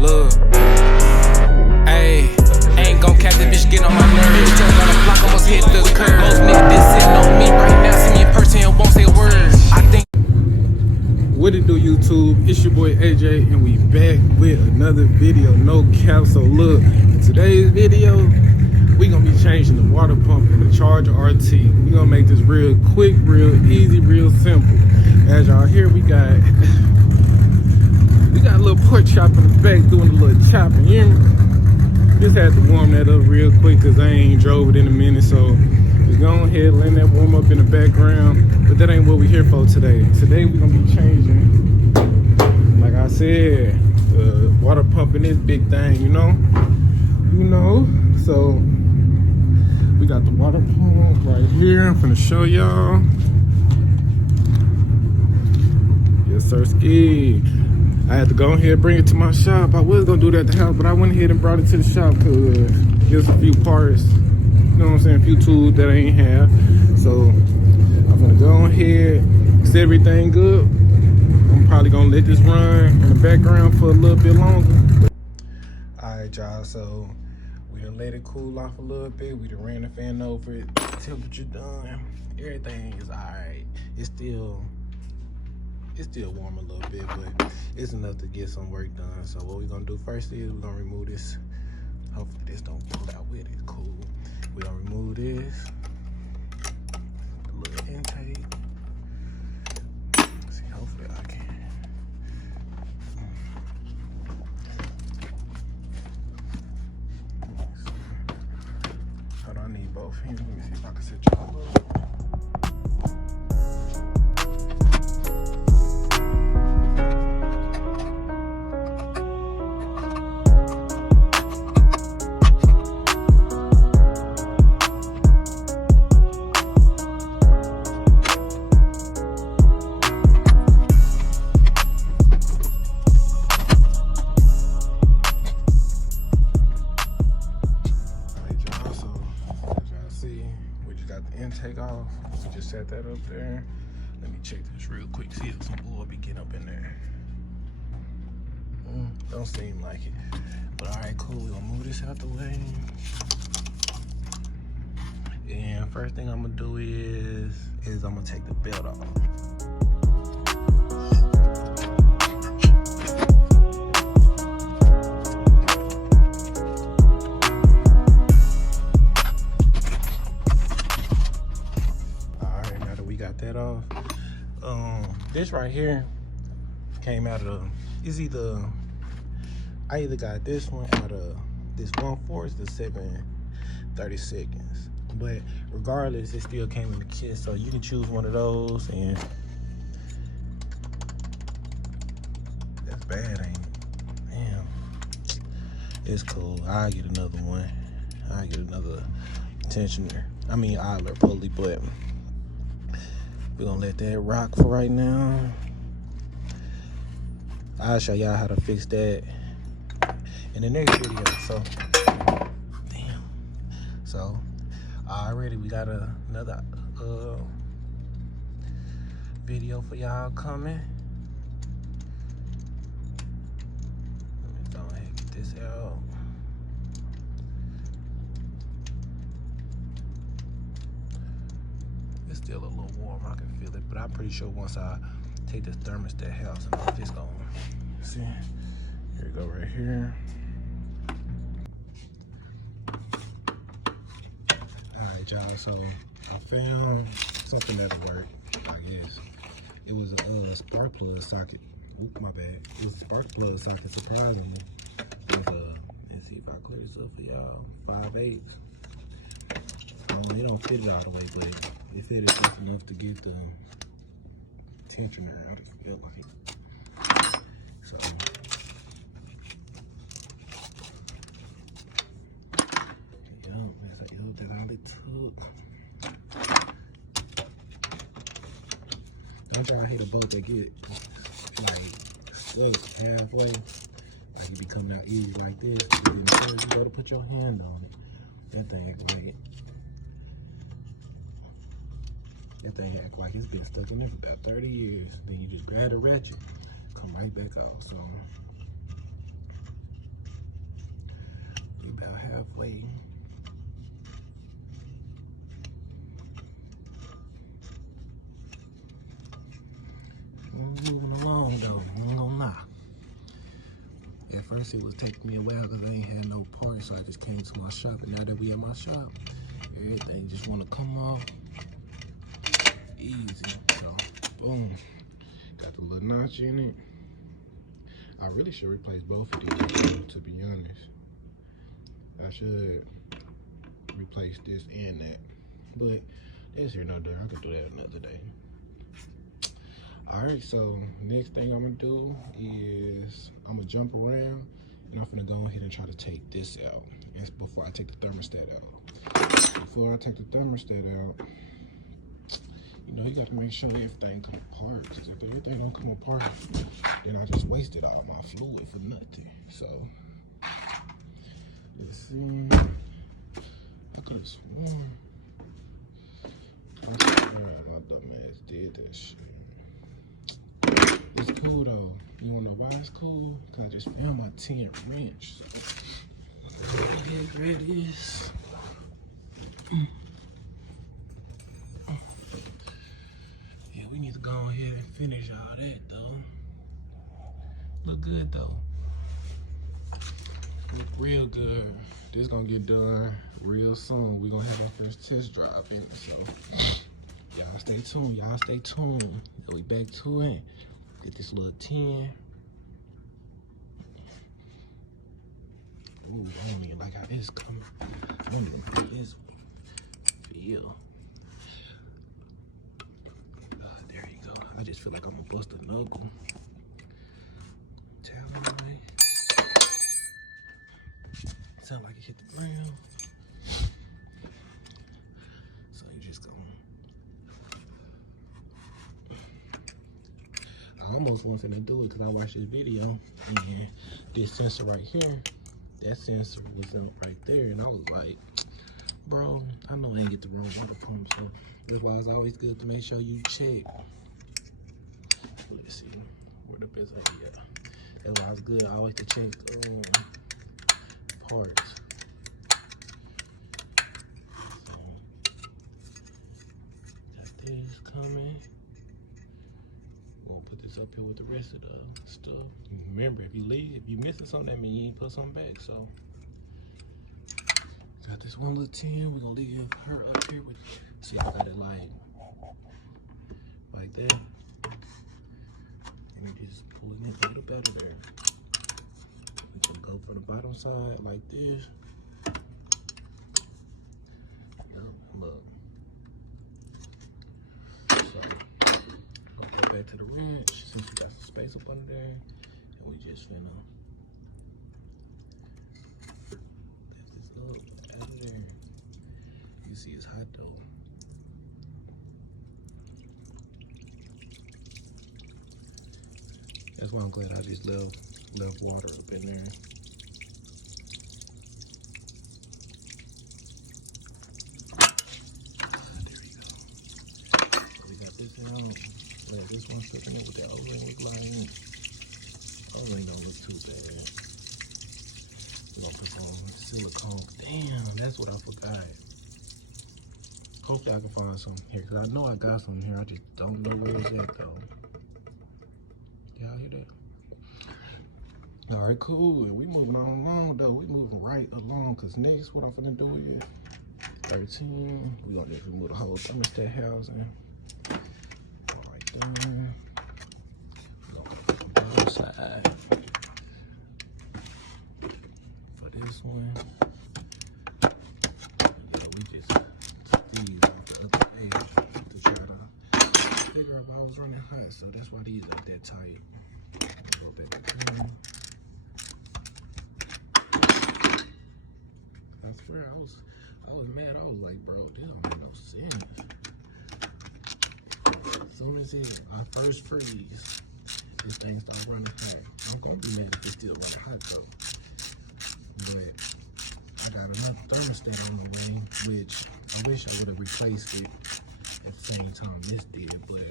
Look, ayy, ain't gon' catch this bitch, get on my nerves. Just on the block, almost hit the curb. Most niggas been sitting on me right now, see me in person and won't say a word. I think. What it do, YouTube? It's your boy AJ, and we back with another video, no cap. So look, in today's video, we gonna be changing the water pump in the Charger RT. We gonna make this real quick, real easy, real simple. As y'all hear, we got a little pork chop in the back doing a little chopping. You hear me? Just had to warm that up real quick because I ain't drove it in a minute. So just go ahead, letting that warm up in the background. But that ain't what we here for today. Today we gonna be changing, like I said, the water pump in this big thing, you know? So we got the water pump right here. I'm finna show y'all. Yes, sir, ski. I had to go ahead and bring it to my shop. I was gonna do that at the house, but I went ahead and brought it to the shop because there's a few parts, you know what I'm saying, a few tools that I ain't have. So I'm gonna go ahead, is everything good? I'm probably gonna let this run in the background for a little bit longer. Alright, y'all, so we done let it cool off a little bit. We done ran the fan over it, temperature done, everything is alright. It's still warm a little bit, but it's enough to get some work done. So what we're gonna do first is we're gonna remove this. Hopefully this don't pull out with it. Cool. We're gonna remove this. The little intake. Let's see, hopefully I can. Hold on, I need both hands. Let me see if I can set y'all up. Intake off. We just set that up there. Let me check this real quick, see if some oil be getting up in there. Don't seem like it. But alright, cool. We're gonna move this out the way. And first thing I'm gonna do is I'm gonna take the belt off. That off. This right here came out of I either got this one out of this 1/4, the 7/32. But regardless, it still came in the kit, so you can choose one of those. And that's bad, ain't it? Damn, it's cool. I'll get another one. I'll get another tensioner. I mean idler pulley, but we're gonna let that rock for right now. I'll show y'all how to fix that in the next video. So, damn. So, already we got another video for y'all coming. Let me go ahead and get this out. It's still a little warm, I can feel it, but I'm pretty sure once I take this thermostat house and off, it's gonna, see, here we go right here. Alright, y'all, so I found something that'll work, I guess. It was a spark plug socket. Oop, my bad. It was a spark plug socket, surprisingly. It was let's see if I clear this up for y'all, 5/8. It don't fit it all the way, but it fitted just enough to get the tensioner out. It felt like it. So that all it took. Don't try to hit a boat that get like stuck halfway. Like it be coming out easy like this. You go to put your hand on it. That thing act like it's been stuck in there for about 30 years. Then you just grab the ratchet, come right back out. So about halfway. Moving along though, I ain't gonna lie. At first it was taking me a while because I ain't had no parts, so I just came to my shop, and now that we at my shop, everything just wanna come off easy. So, boom. Got the little notch in it. I really should replace both of these, to be honest. I should replace this and that. But this here no there. I could do that another day. Alright, so next thing I'm gonna do is I'm gonna jump around and I'm gonna go ahead and try to take this out. That's before I take the thermostat out. Before I take the thermostat out, you know, you gotta make sure everything come apart. Because if everything don't come apart, then I just wasted all my fluid for nothing. So, let's see. I could have sworn. I swear my dumb ass did that shit. It's cool though. You wanna know why it's cool? Because I just found my 10 wrench. So, go ahead, grab this. Yeah, we need to go ahead and finish all that though. Look good though. Look real good. This gonna get done real soon. We gonna have our first test drive in it, so y'all stay tuned. Y'all stay tuned. And we back to it. Get this little 10. Ooh, I don't even like how this coming. I don't even like how this feel. There you go. I just feel like I'm gonna bust a knuckle. Sound like it hit the ground. So you just gonna. I almost wasn't gonna do it because I watched this video and this sensor right here, that sensor was right there, and I was like, bro, I know I ain't get the wrong water pump, so that's why it's always good to make sure you check. Let's see where the best idea. That's why it's good always to check parts. So, got this coming. We're gonna put this up here with the rest of the stuff. Remember, if you leave, if you missing something, that means you ain't put something back. So, got this one little 10. We're gonna leave her up here with. See, I got it like that. And you just pulling it a little better there. We can go from the bottom side like this. Look. So, I'll go back to the wrench since we got some space up under there. And we just finna lift this up out of there. You see it's hot though. That's why I'm glad I just left water up in there. There we go. So we got this out. Let this one sit in it with that O-ring gliding. O-ring don't look too bad. We're gonna put some silicone. Damn, that's what I forgot. Hopefully I can find some here, because I know I got some here. I just don't know where it's at though. Y'all hear that? All right, cool. We moving on along though. We moving right along, because next what I'm finna do is 13. We're gonna just remove the whole thermostat housing. All right there. We're gonna put the bottom side for this one. Yeah, we just took these off the other day to try to figure out why I was running hot, so that's why these are that tight. Go back to them. I swear I was mad. I was like, bro, this don't make no sense. As soon as I first freeze, this thing starts running hot. I'm gonna be mad if it's still running hot though. But I got another thermostat on the way, which I wish I would have replaced it at the same time this did, but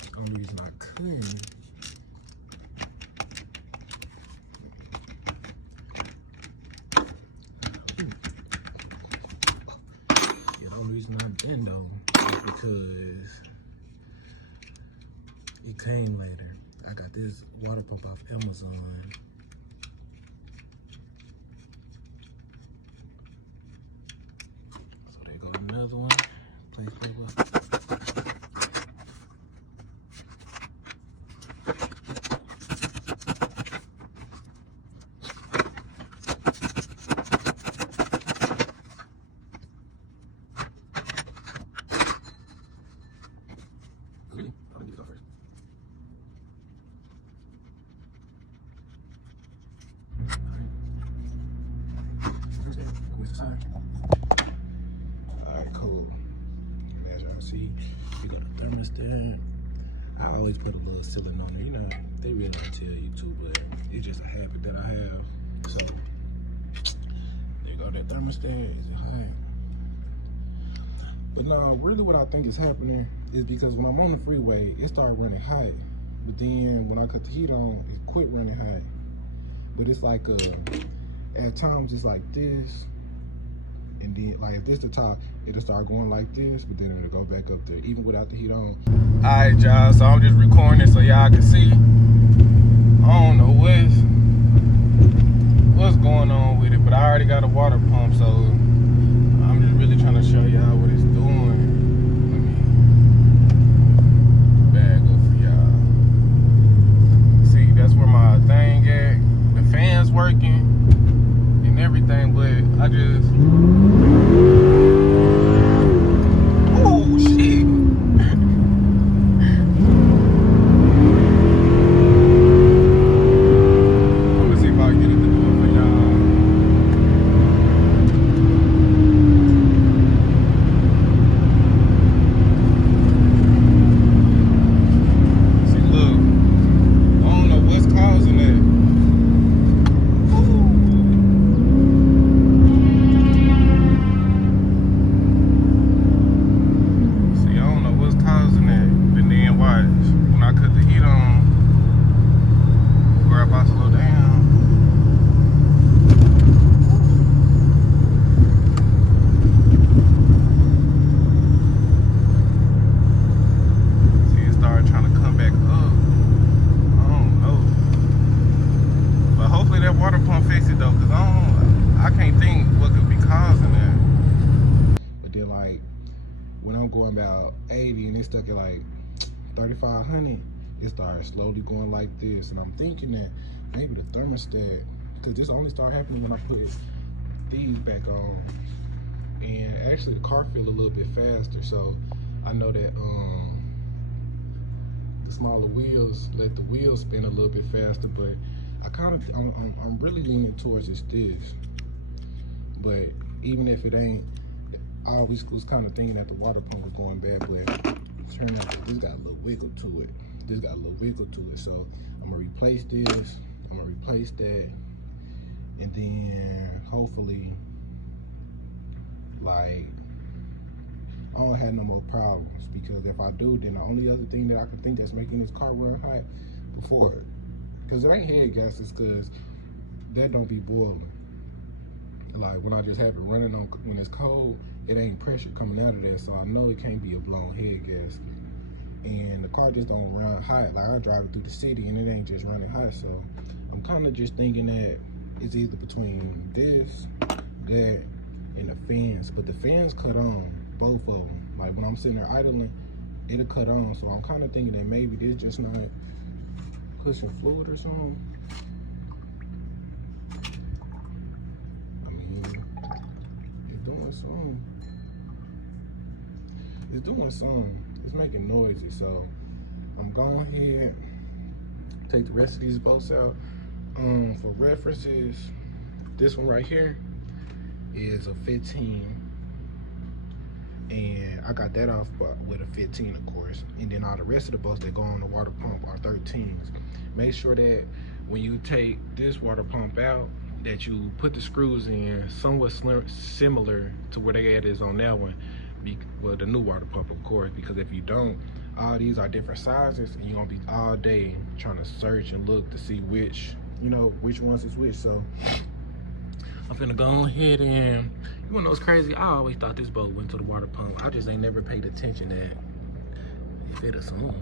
the only reason I couldn't in though is because it came later. I got this water pump off Amazon. So there go another one. Place paper. Really? I'll get it off first. Alright, cool. As y'all see, we got a thermostat. I always put a little ceiling on there. You know, they really don't tell you to, but it's just a habit that I have. So, there go that thermostat. Is it high? But no, really what I think is happening is because when I'm on the freeway, it started running high. But then when I cut the heat on, it quit running high. But it's like, at times it's like this. And then, like, if this the top, it'll start going like this, but then it'll go back up there, even without the heat on. All right, y'all, so I'm just recording it so y'all can see. I don't know what's going on with it, but I already got a water pump, so I'm just really trying to show y'all what it's doing. Let me bag up for y'all. See, that's where my thing at. The fan's working and everything, but I just... Oh, shit. I'm gonna see if I can get it to do it for y'all. See, look. I don't know what's causing that. Water pump fix it though, cause I can't think what could be causing that. But then like when I'm going about 80 and it's stuck at like 3,500, it started slowly going like this, and I'm thinking that maybe the thermostat, cause this only started happening when I put these back on, and actually the car feel a little bit faster, so I know that the smaller wheels let the wheels spin a little bit faster, but I'm really leaning towards this. But even if it ain't, I always was kind of thinking that the water pump was going bad, but it turned out that this got a little wiggle to it. So I'm gonna replace this, I'm gonna replace that, and then hopefully, like, I don't have no more problems, because if I do, then the only other thing that I can think that's making this car run hot before, because it ain't head gaskets, because that don't be boiling. Like when I just have it running on when it's cold, it ain't pressure coming out of there, so I know it can't be a blown head gasket. And the car just don't run hot. Like I drive it through the city and it ain't just running hot, so I'm kind of just thinking that it's either between this, that, and the fans. But the fans cut on, both of them. Like when I'm sitting there idling, it'll cut on. So I'm kind of thinking that maybe this just not pushing fluid or something. I mean, it's doing something. It's doing something. It's making noises. So I'm going ahead, take the rest of these bolts out. For references, this one right here is a 15. And I got that off with a 15, of course. And then all the rest of the bolts that go on the water pump are 13s. Make sure that when you take this water pump out, that you put the screws in somewhat similar to where they at is on that one. Well, the new water pump, of course, because if you don't, all these are different sizes, and you're gonna be all day trying to search and look to see which, which ones is which. So I'm finna go ahead and You wanna know what's crazy? I always thought this boat went to the water pump. I just ain't never paid attention that if it assume.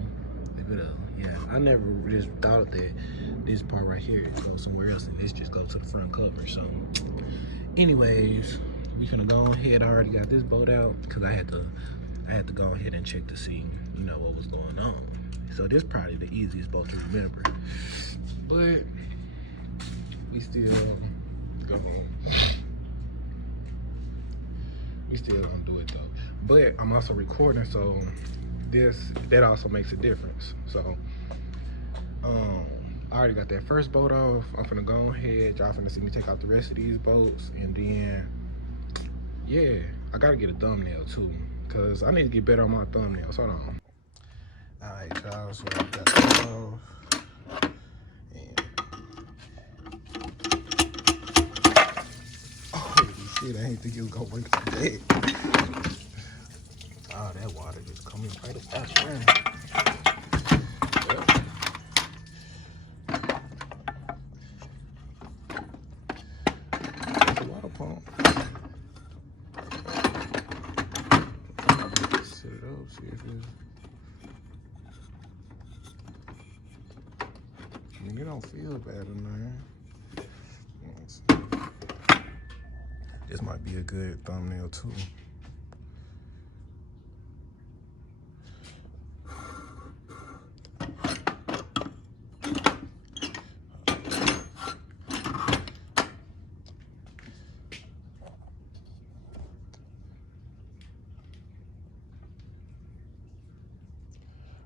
Yeah, I never just thought that this part right here goes somewhere else and this just goes to the front cover. So anyways, we finna go ahead. I already got this boat out because I had to go ahead and check to see, you know, what was going on. So this probably the easiest boat to remember. But we still gonna do it though. But I'm also recording, so that also makes a difference. So I already got that first boat off. I'm finna go ahead. Y'all finna see me take out the rest of these boats, and then yeah, I gotta get a thumbnail too, cause I need to get better on my thumbnails. Hold on. All right, y'all. So I got that off. And oh shit! I ain't think it was gonna work today. Oh, that water just coming right up that way. That's the water pump. Set it up, see if it's... I mean, you don't feel bad in there. This might be a good thumbnail too.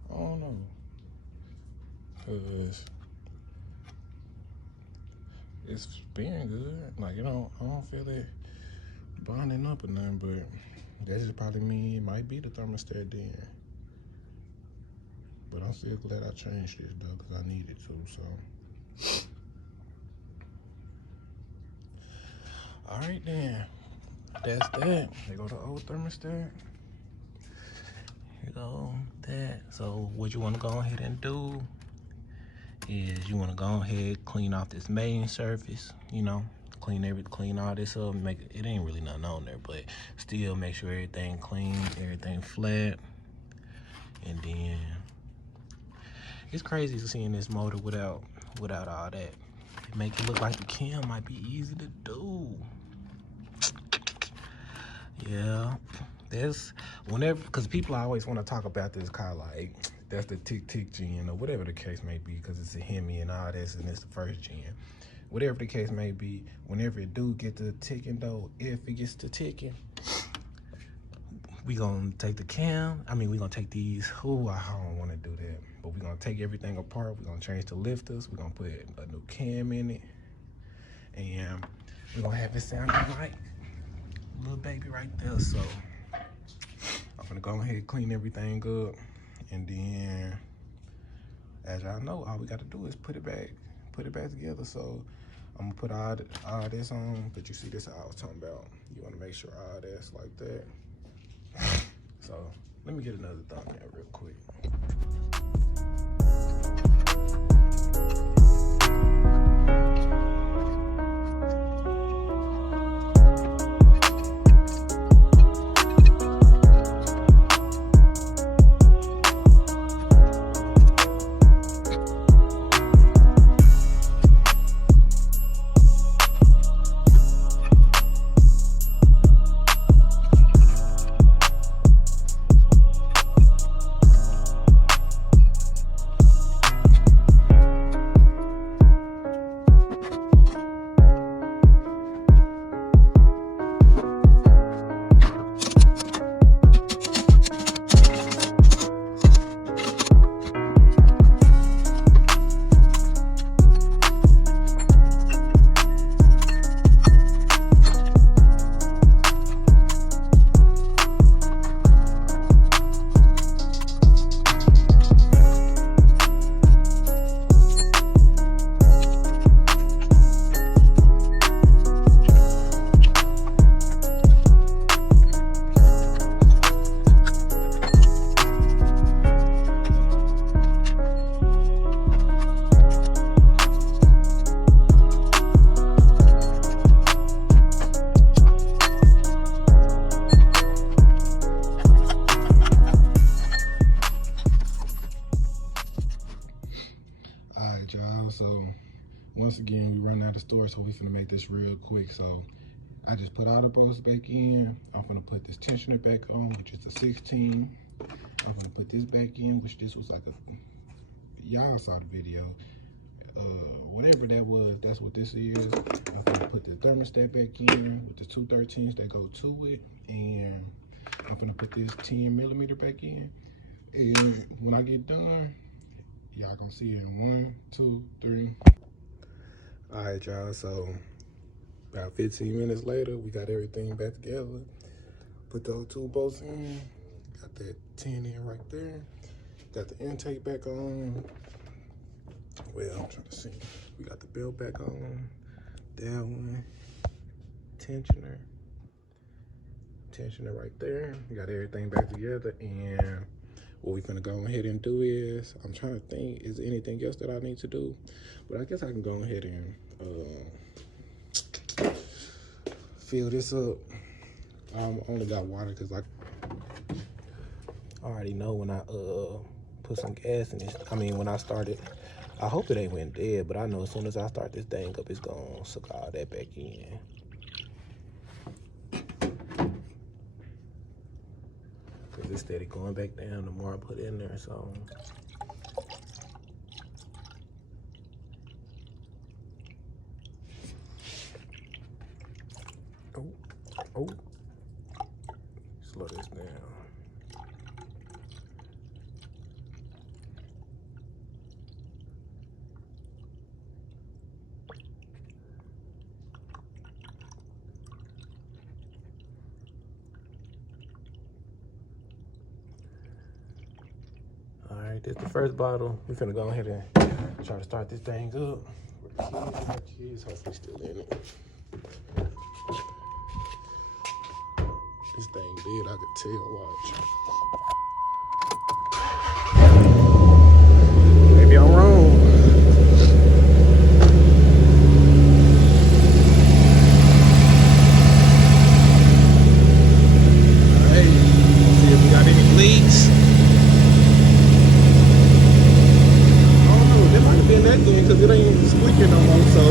I don't know, cause it's being good. Like, you know, I don't feel it bonding up or nothing, but that's just probably me. It might be the thermostat then. But I'm still glad I changed this though, cause I needed to. So, all right then, that's that. There go the old thermostat. Here go that. So what you want to go ahead and do is you want to go ahead, clean off this main surface, you know, clean all this up, make it ain't really nothing on there, but still make sure everything clean, everything flat. And then it's crazy seeing this motor without all that. It make it look like the cam might be easy to do. Yeah, there's whenever, because people always want to talk about this car like that's the tick gen or whatever the case may be, because it's a Hemi and all this and it's the first gen. Whatever the case may be, whenever it do get to ticking though, if it gets to ticking, we gonna take the cam. I mean, we gonna take these. Oh, I don't want to do that, but we gonna take everything apart. We gonna change the lifters. We gonna put a new cam in it, and we gonna have it sounding like little baby right there. So I'm gonna go ahead and clean everything up, and then as y'all know, all we gotta do is put it back together. So I'm gonna put all this on, but you see this I was talking about. You wanna make sure all that's like that. So let me get another thumbnail real quick. again. We run out of storage, so we finna make this real quick. So I just put all the bolts back in. I'm gonna put this tensioner back on, which is a 16. I'm gonna put this back in, which this was like a, y'all saw the video. Whatever that was, that's what this is. I'm gonna put the thermostat back in with the 213s that go to it. And I'm gonna put this 10mm back in. And when I get done, y'all gonna see it in 1, 2, 3. All right, y'all, so about 15 minutes later, we got everything back together. Put those 2 bolts in, got that 10 in right there. Got the intake back on. Well, I'm trying to see. We got the belt back on. That one. Tensioner right there. We got everything back together, and what we're gonna go ahead and do is, I'm trying to think, is there anything else that I need to do? But I guess I can go ahead and fill this up. I only got water because I already know when I put some gas in this. I mean, when I started, I hope it ain't went dead, but I know as soon as I start this thing up, it's gonna suck all that back in. Cause it's steady going back down the more I put in there, so. Oh, slow this down. All right, this is the first bottle. We're finna go ahead and try to start this thing up. My kids hopefully still in it. This thing did, I could tell, watch. Maybe I'm wrong. Alright, see if we got any leaks. I don't know, that might have been that thing because it ain't squeaking no more, so.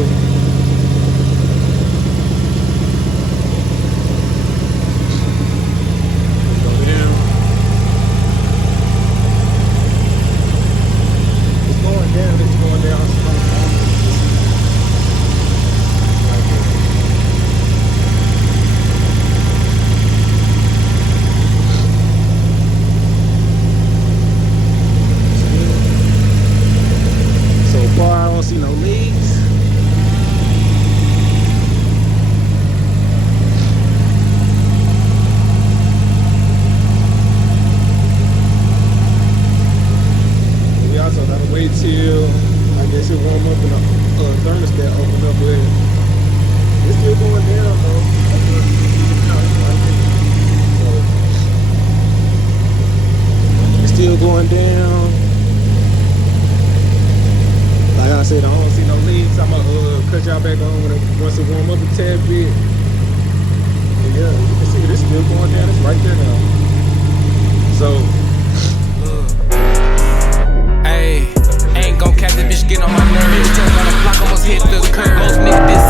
See no leaks. We also gotta wait till I guess it warm up and the thermostat open up, but it's still going down though. So it's still going down. Like I said, I don't see no leaks. I'm gonna cut y'all back on once it warm up a tad bit. But yeah, you can see it, it's still going down. It's right there now. So, ayy, ain't gon' catch the bitch, get on my nerves. Bitch, just on the block, almost hit the curb. Most niggas